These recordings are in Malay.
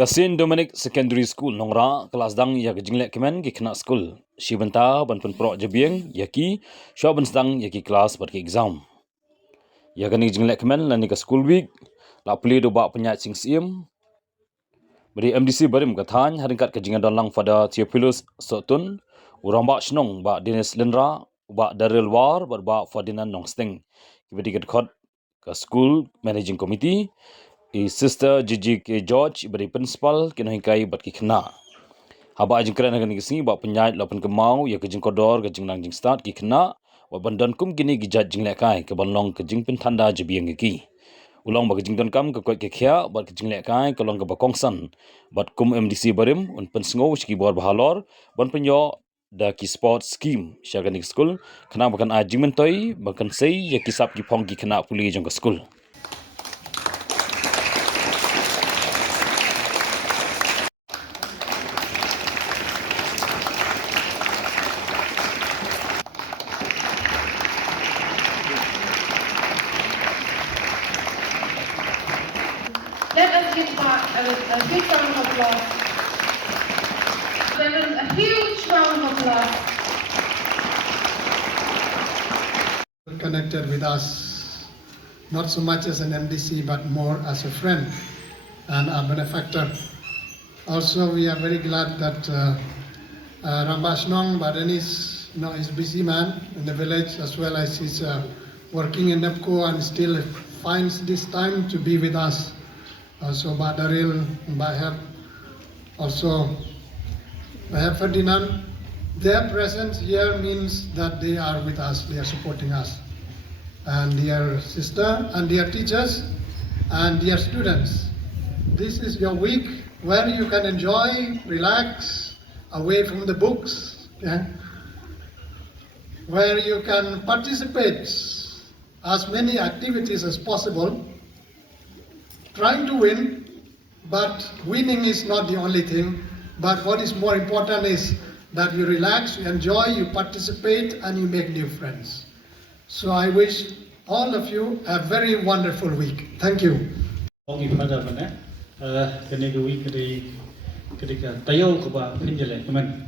Kasin Dominic Secondary School Nongra kelas dang ya kejinglek kemen ki kena school. Si benta ban pen pro jebieng yaki sya ban sedang yaki kelas bar ki exam. Ya kan jinglek kemen lan ni ka school week la pli do ba penyat sing sim. Beri MDC barim kathan haringkat kejingan dalang pada Theophilus Sotun urang ba snong ba Dennis Lendra ba Daryl War ba Ferdinand Nongsting. Kibedi khot ka school managing committee Sister Gigi K. George beri principal kinohikai bat kikna. Haba ajing keren akan gisi ba penyait lapan kemau ya kejing kodor kejing nang jing start kikna wa bandan kum gini gijat jing lekai ke banlong kejing pentanda jebiang giki. Ulang ba kejing don kam ke kuat kekhia bat kejing lekai ke long ke bakongsan bat kum MDC barim un pensngo ski bor bahalor ban penyo da ki sport scheme syaganik school kena bakan ajing mentoi bakan sei ya kisap ki phong ki kena puli jong ke school. Let us give a big round of applause. There is a huge round of applause. Connected with us, not so much as an MDC, but more as a friend and a benefactor. Also, we are very glad that Rambashnong Badenis is a busy man in the village, as well as he's working in NEPCO and still finds this time to be with us. So Badaril, Bahab, also Bahab Ferdinand, their presence here means that they are with us, they are supporting us. And dear sister and dear teachers and dear students, this is your week where you can enjoy, relax, away from the books, where you can participate as many activities as possible, trying to win, but winning is not the only thing. But what is more important is that you relax, you enjoy, you participate, and you make new friends. So I wish all of you a very wonderful week. Thank you. Ketika tayo ko ba pinjale kemen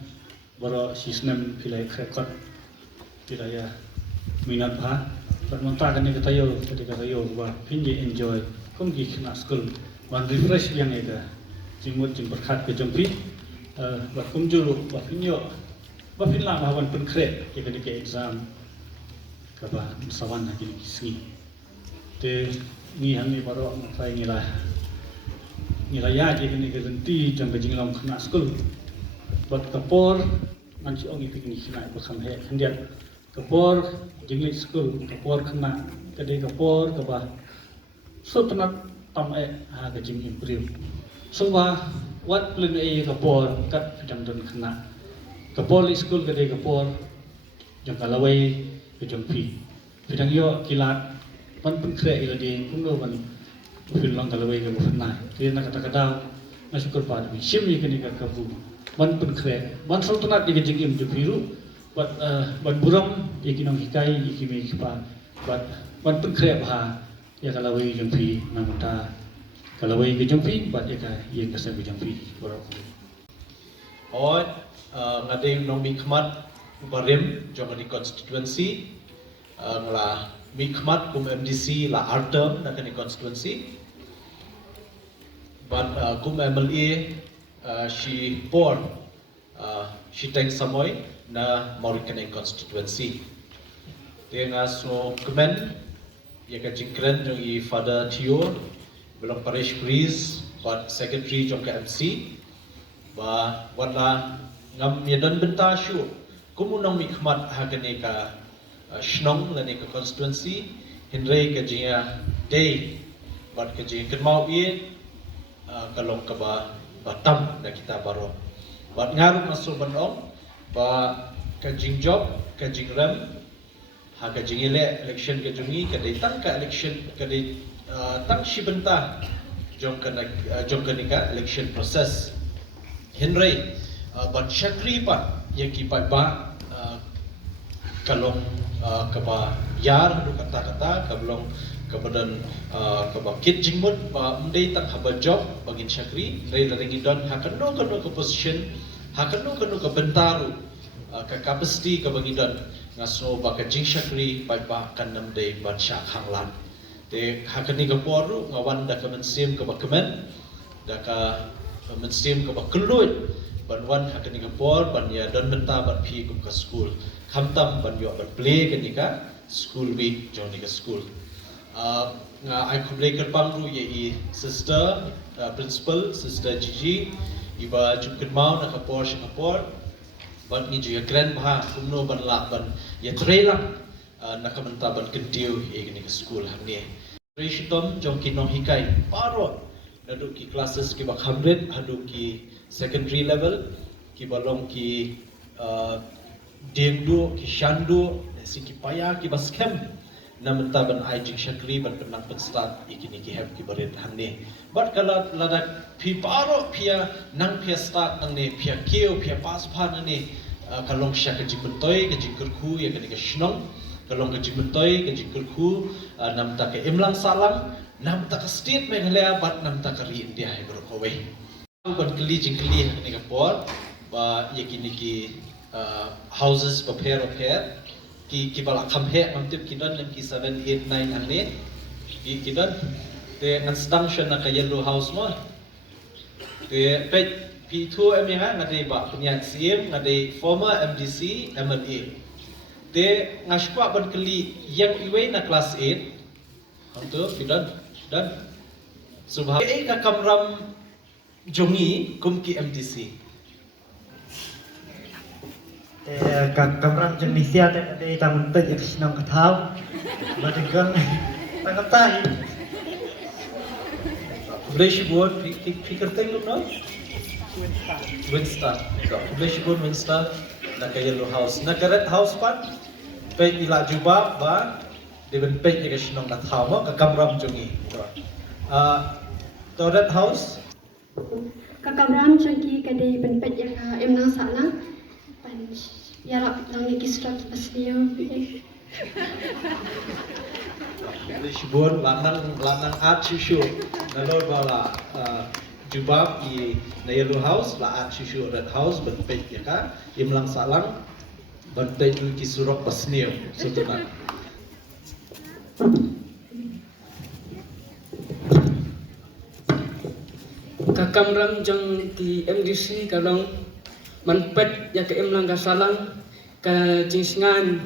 baro sistem pilai krekot pilaya minat ha bermonta kan ni tayo ketika tayo ko ba pinje enjoy kum gi kena school wan refresh yang ega jimut jim berkat ke jompi ba kum julu ba pinyo ba pinla ma wan pun kre ke ketika exam ka ba sawan ha gini kisni te ni han ni baro fai ni lah nilai je ni gerenti jang kejing long kena school buat kapor nanti orang ikut ni kena bukan he hendak kapor jingli school kapor kena kedai kapor kebah so penat tam ha kejing improve so what plan kapor kat jang don kena kapor di school kedai kapor jang kalawai ke jang pi bidang yo kilat pan pun kre ila di kuno ban film lang kalawai ke bukan dia nak kata-kata masyukur pada sim ni kini kabu ban pun kre ban sultanat di kejing im biru ban buram ikinong hikai ikimi kipa ban pun kre bah ya kalawai jumpi namata kalawai ke jumpi bat ya yang kasar ke jumpi borok Oi ngadeng nong mikmat barim jong di constituency ngala mikmat kum MDC la artem na kani constituency but kum MLA she por she thank samoy na Mauritian constituency tenga so kemen ya ka jingkren jong I father Theo belong parish priest but secretary jong ka MC ba wala ngam yadan benta syu kumunong mikmat hagane ka Shnong lani ke constituency Henry ke jia day bat ke jia kenmau ie kalong ke ba batam na kita baro bat ngaru masuk banong ba ke jing job ke jing rem ha ke jing election ke jungi ke day tang ka election ke day tang shibenta jong ke nika election process Henry bat shakri pa yang kipai ba kalong kaba yar du kata-kata kablong kemudian kebakit jingmut mendai tang haba job bagin syakri dari lagi don hakano ke position hakano ke bentaru ke kapasiti ke bagi don ngaso baka jing syakri bai ba kan nam dei ban syak hanglan te hakani ke poru ngawan da ke mensim ke bakamen da ka mensim ke bakelut ban wan hakani ke por ban ya don benta ban pi ke school khamtam ban yo ban play ke nika school week joni ke school I kublai kerpang ru ye sister principal sister Gigi iba jumkin mau nak kapor ban ni juga grand bah kumno ban la ban ya trailang nak menta ban kentiu ye gini ke school hamni Rishidom jong kinong hikai paro nadu ki classes ki bak 100 hadu ki secondary level ki balong ki dengdu ki shandu si ki paya ki baskem na menta ban ai jing syakri ban penang ban start ikini ki have ki barit hamne but kala lada pi paro pia nang pia start nang ne pia keu pia pas phan ne kalong syak ke jing bentoi ke jing kerku ya ke shnong kalong ke jing bentoi ke jing kerku nam ta ke imlang salang nam ta ke state meghalaya bat nam ta ke ri india hai bro kowai ban keli jing keli ne ka por ba yakini ki houses prepare ki bala khamhe mamtip kidan lam ki 7 8 9 anne ki kidan te ngan stang shan na ka yellow house mo te pe p2 emya ngade ba punya cm ngade former mdc mla te ngashpa ban kali yang iwe na class 8 hantu kidan dan subha ka kamram jongi kumki mdc kamram jenis dia ada tamun pet yang senang ketahu, macam tangkap tahi. Publish board fikir tengok no? Winstar. Publish board Winstar. Nak yellow house. Nak red house pan. Pet ila jubah ba. Dengan pet yang senang ketahu mo kamram jongi. To red house. Kamram jongi kadai pet yang emna sana. Ya rap langi kisrat pasliyo. Lisbon lanang art shushu nalor bala jubab I na yellow house la art shushu red house benpet ya ka imlang salang benpet ki surok pasniyo sutuna kakamram jang ki MDC kalong manpet ya ke imlang gasalang ke jingsngan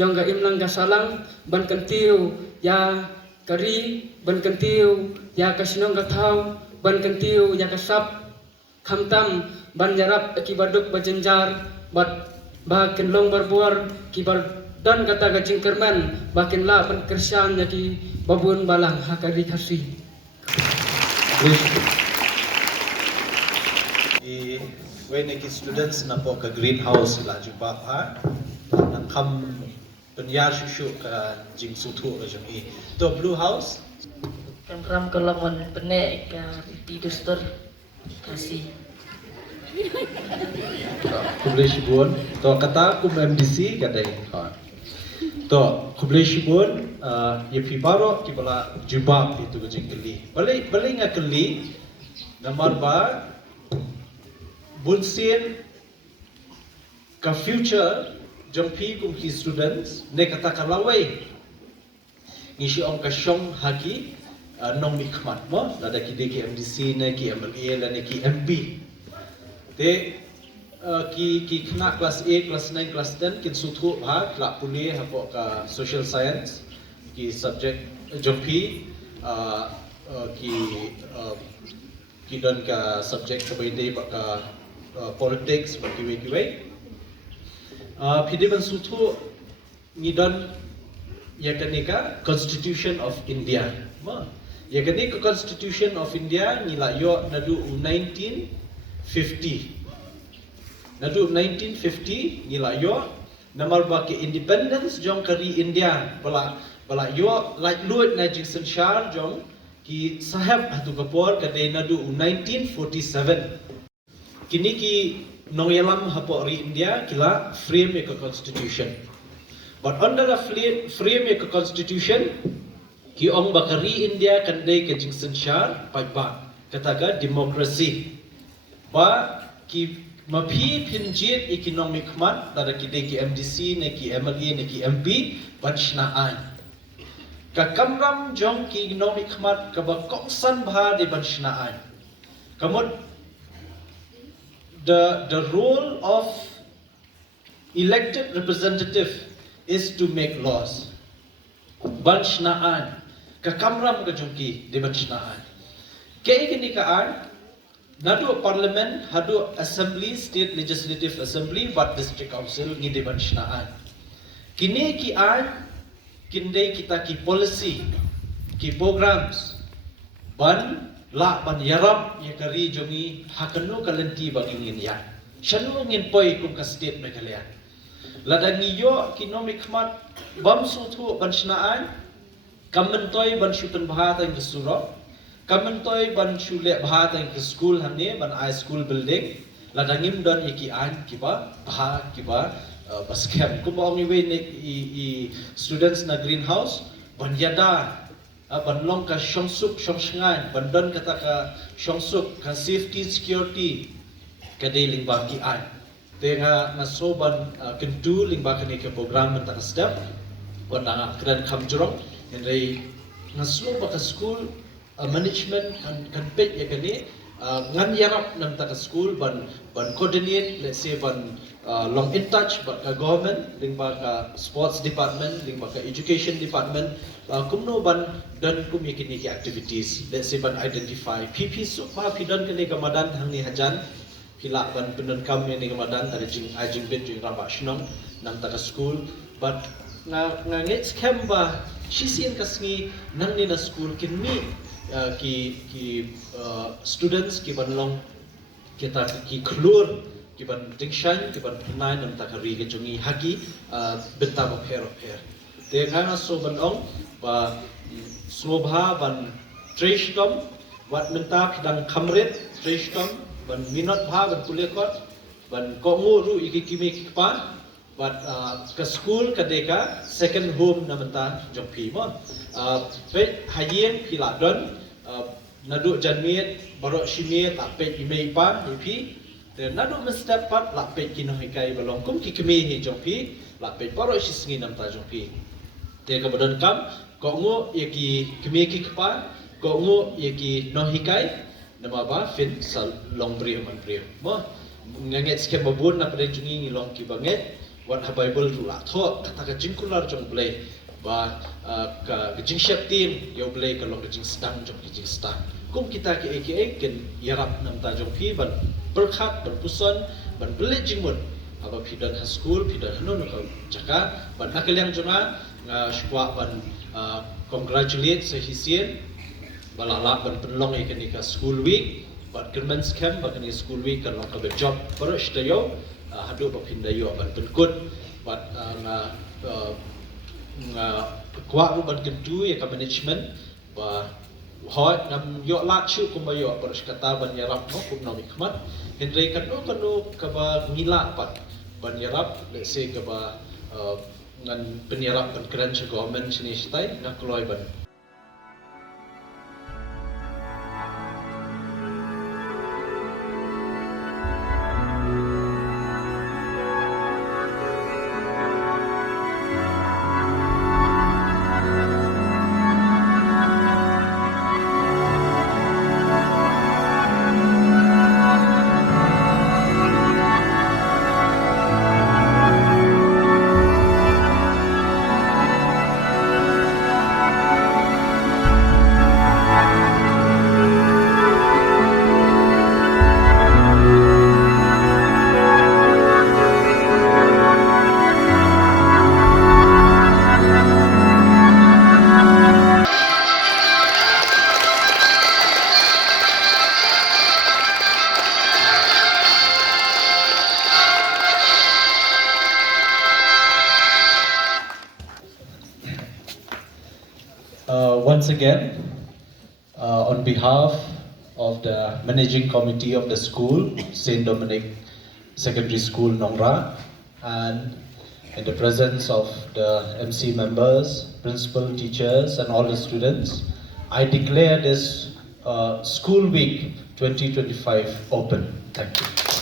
jong ga imlang gasalang ban kentiu ya kari ban kentiu ya kasinong gathau ban kentiu ya kasap khamtam ban yarap akibaduk bajenjar bat ba kenlong barbuar kibar dan kata gajing kerman bakin la ban kersan ya ki babun balang hakari khasi when the students na po ka greenhouse la jubab ha nang kham penyar shushu ka jing sutu ka jong I to blue house kamram kalaman pene ka tidur kasih publish bun to kata kum MDC kadai ha to publish bun ye pi baro ki bala jubab itu ka jing keli balik nga keli nomor ba Bunsin ka future jampi kum ki students ne kata kalawai ni si ong ka shong haki nong mikmat mo lada ki de ki MDC ne ki MLA la ne ki MP te ki kena class 8 class 9 class 10 kin suthu ha kla puli ha po ka social science ki subject jampi ki don ka subject ka baide ba ka politics berkiwe-kiwe. Pidi ban suthu ngidon ya kanika Constitution of India. Ya kanika Constitution of India ngila yo nadu 1950. Nadu 1950 ngila yo namar ba ke independence jong kari India bala yo like luat na jing sanshar jong ki sahab hatu kapor kadai nadu 1947. Kini ki nongyalam hapo ri India kila frame ka constitution. But under the frame ka constitution ki ong bakari India kandai ke jingsen syar pai ba kataga demokrasi ba ki mapi pinjit economic mat dara ki dei ki MDC ne ki MLA ne ki MP banchna ai ka kamram jong ki economic mat ka ba kongsan bha de banchna ai kamot the role of elected representative is to make laws banchnaan ka kamram ka jungki de banchnaan kay kini kaan nadu parliament hadu assembly state legislative assembly but district council ni de banchnaan kini ki an kinde kita ki policy ki programs ban la ban yarab ya kari jongi hakanu kalenti bagi ngin ya shanu ngin poi kum ka state meghalaya ladang iyo economic mat bam sutu banshnaan kamentoy ban syutan bahata yang kesuro kamentoy ban syule bahata yang ke school hamne ban high school building ladangim don iki an kiba bah kiba baskem kumong iwe ne i students na greenhouse ban yada ban long ka shongsuk shongsngan ban don kata ka shongsuk ka safety security kadeling ba ki an tenga nasoban kentu lingba kene ke program mentang sedap wana kran kamjurong henry naslo ba ka school management kan pet ya kene ngan yarap nam ta ka school ban coordinate let's say ban long in touch ba ka government lingba ka sports department lingba ka education department kumno ban dan kum yakini ki activities let's say ban identify pp so ba pidan kene ka madan hangni hajan kila ban penon kami ni kamadan tadi jing bit jing ramba shnong nam ta school but nga ngets kemba shisien kasngi nang ni na school kin mi ki students ki ban long kita ki klur ki ban dikshan ki ban nai nam ta ri ke jungi haki benta ba pher te nga so ban ong ba slobha ban trishtom wat menta khidang khamret trishtom ban minot bha ban kulekot ban kongu ru iki kimi kpa but ka school ka deka second home na menta jongpi mo pe hayeng pila don nadu janmiet baro shimiet ta pe ime pa ipi te nadu mestep pat la pe kino hikai balong kum ki kimi hi jongpi la pe baro shisngi nam ta jongpi te ka bodon kam kongu iki kimi kpa kongu iki no hikai nama ba fin sal long brio man brio mo nganget skem babun na pada jungi long ki banget wat ha bible ru la tho kata ka jingkular jong play ba ka jing shaptin yo play ka long jing stang jong jing stang kum kita ki aka ken yarap nam ta jong phi ban berkhat ban puson ban bele jingmut aba pidan ha school pidan no no ka jaka ban hakelyang jonga nga shwa ban congratulate sa hisien balala ban penlong ikan ika school week bat kermens camp bat ni school week kan long ka job perush dayo hadu ba pindayo ban penkut bat nga kwa ru ban kentu ya ka management ba hot nam yo lat chu kumayo perush kata ban yarap no kum no hikmat henry kan no ka ba ngila pat ban yarap let's say ka ba ngan penyarap ban keren government sini stai nga kloy ban. Once again, on behalf of the managing committee of the school, St. Dominic Secondary School, Nongra, and in the presence of the MC members, principal, teachers, and all the students, I declare this School Week 2025 open. Thank you.